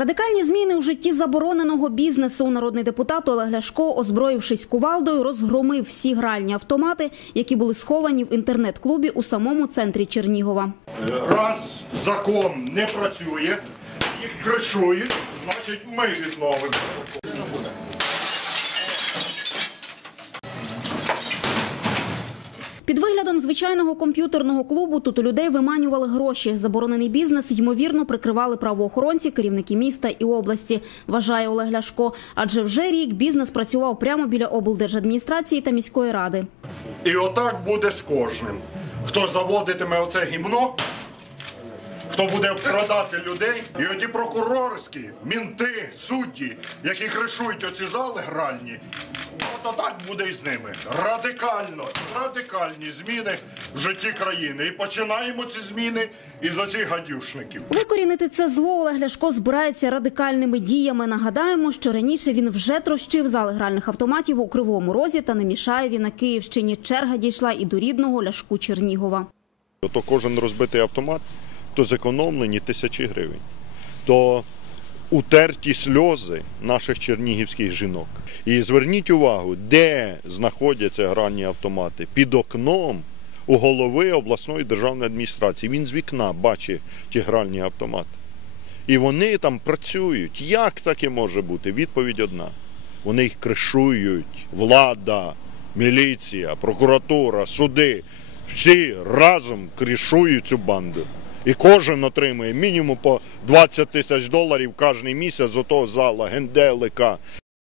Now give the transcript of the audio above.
Радикальні зміни у житті забороненого бізнесу. Народний депутат Олег Ляшко, озброївшись кувалдою, розгромив всі гральні автомати, які були сховані в інтернет-клубі у самому центрі Чернігова. Раз закон не працює, їх кришують, значить ми відновимо. Під звичайного комп'ютерного клубу тут у людей виманювали гроші. Заборонений бізнес ймовірно прикривали правоохоронці, керівники міста і області. Вважає Олег Ляшко. Адже вже рік бізнес працював прямо біля облдержадміністрації та міської ради. І отак буде з кожним. Хто заводитиме оце гімно, хто буде обкрадати людей, і оті прокурорські, мінти, судді, які кришують оці зали гральні, от отак буде і з ними. Радикально, радикальні зміни в житті країни. І починаємо ці зміни із оцих гадюшників. Викорінити це зло Олег Ляшко збирається радикальними діями. Нагадаємо, що раніше він вже трощив зали гральних автоматів у Кривому Розі та Немішаєві на Київщині. Черга дійшла і до рідного Ляшку Чернігова. То кожен розбитий автомат, то зекономлені тисячі гривень, то утерті сльози наших чернігівських жінок. І зверніть увагу, де знаходяться гральні автомати під окном у голови обласної державної адміністрації. Він з вікна бачить ті гральні автомати. І вони там працюють. Як таке може бути? Відповідь одна. Вони їх кришують. Влада, міліція, прокуратура, суди. Всі разом кришують цю банду. І кожен отримує мінімум по 20 тисяч доларів кожен місяць з отого зала, генделика,